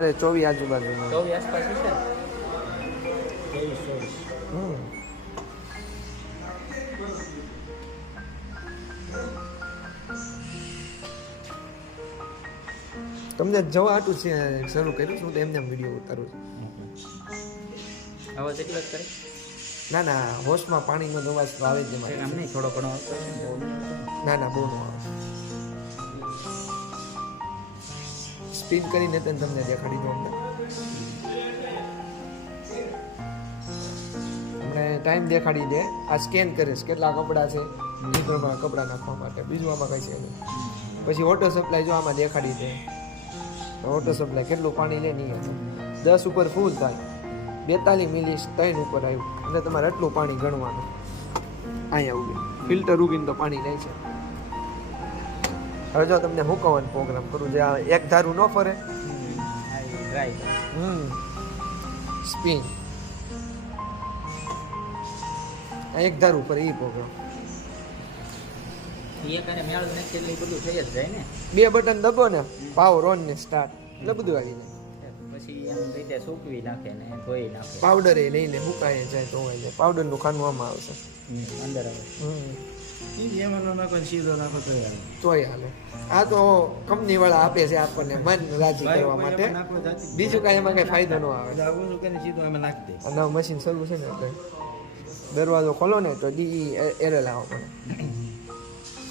24 આજુબાજુ. 24 આસપાસ છે. 23-24. તમને જવા આટું છે શરૂ કર્યું શું તો એમને વિડીયો ઉતારું છું. આવાજ એટલો જ કરે? ના ના, હોશમાં પાણીનો અવાજ આવે જ એમાં. આમ નહીં, થોડો ઘણો આવતો છે. ના ના, બહુ ન આવે. સ્પિન કરીને તમને દેખાડી દઉં અંદર. અમને ટાઈમ દેખાડી દે. આ સ્કેન કરીશ કેટલા કપડાં છે એ પ્રમાણે કપડાં નાખવા માટે. બીજું આમાં કઈ છે નહીં. પછી ઓટો સપ્લાય જો આમાં દેખાડી દે. ઓટો સપ્લાય કેટલું પાણી લે નહીં. 10 ઉપર ફૂલ થાય, 42 મિલી 3 ઉપર આવ્યું એટલે તમારે એટલું પાણી ગણવાનું. અહીંયા ઉભી ફિલ્ટર ઉગીને તો પાણી લે છે. હવે જો તમને હુકવવાનો પ્રોગ્રામ કરું જે એક ધારું ન ફરે. સ્પિન એક ધારું ફરે એ પ્રોગ્રામ. બધું થઈ જ જાય ને. 2 બટન દબો ને, પાવર ઓન ને સ્ટાર્ટ એટલે બધું આવી જાય. પછી એમ રીતે સૂકવી નાખે ને ધોઈ નાખે. પાવડર એ લઈને હુકાય જાય તો હોય જાય. પાવડર નું ખાનું આમાં આવશે અંદર આવે. તોય હાલે. આ તો કંપની વાળા આપે છે આપણને મન રાજી કરવા માટે. બીજું કાંઈ એમાં કઈ ફાયદો ન આવે. નવું મશીન શરૂ છે ને એટલે દરવાજો ખોલો ને તો ડી એરર આવવા પડે.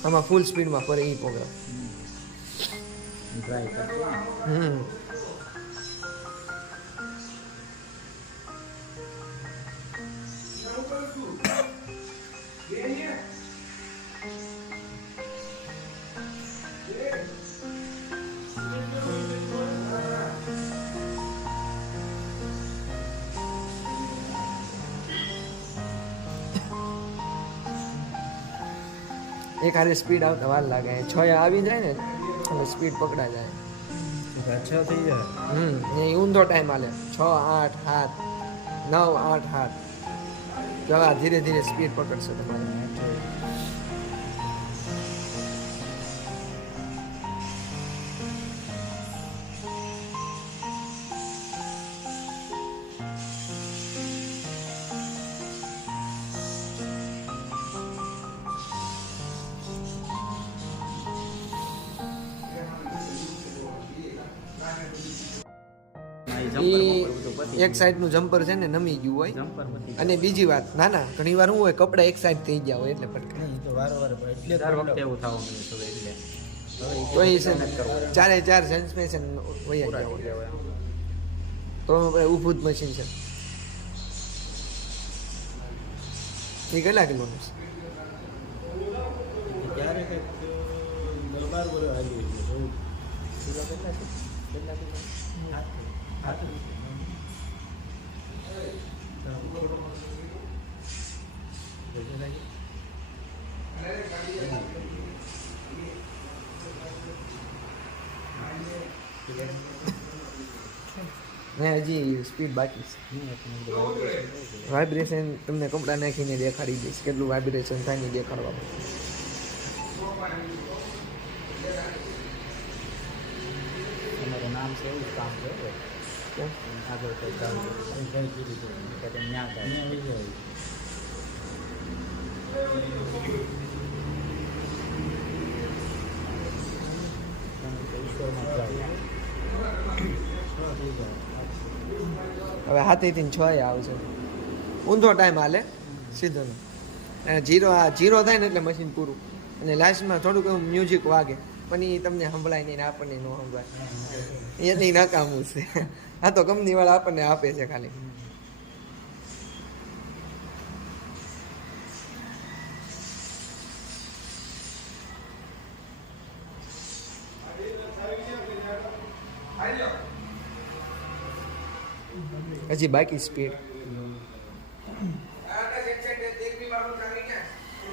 આમાં ફૂલ સ્પીડમાં ફરે એ પ્રોગ્રામ. એક હારે સ્પીડ આવતા વાર લાગે. 6 આવી જાય ને એટલે સ્પીડ પકડા જાય. 6 થઈ જાય. એ ઊંધો ટાઈમ હાલે. 6, 8, 7, 9, 8, 7 જવા ધીરે ધીરે સ્પીડ પકડશે તમારે. એક સાઈડ નું જમ્પર છે ને નમી ગયું હોય. અને બીજી વાત ના ના ઘણી વાર શું હોય કપડા એક સાઈડ થઈ ગયા હોય એટલે પટકે. તો એ છે 4 સસ્પેન્શન વયા ગયા હોય તો ઊભું જ મશીન છે. એ કેટલા કિલોનું ને હજી સ્પીડ બાકી છે. વાઇબ્રેશન તમને કપડા નાખીને દેખાડી દઈશ કેટલું વાઇબ્રેશન થાય ને દેખાડવામાં. તમારું નામ છે એવું કામ છે આગળ કોઈ કામ હવે 7 થી 6 આવશે. ઊંધો ટાઈમ હાલે સીધો. જીરો થાય ને એટલે મશીન પૂરું. અને લાસ્ટમાં થોડુંક એવું મ્યુઝિક વાગે પણ એ તમને સંભળાય નહીં ને આપણને ન સંભળાય. એ નહીં નકામું છે. આ તો કંપની વાળા આપણને આપે છે ખાલી. હજી બાકી સ્પીડ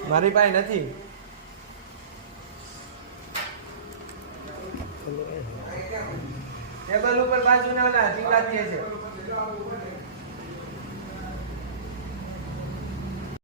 મારી પાસે નથી. ટેબલ ઉપર બાજુ ના ટીકા દે છે.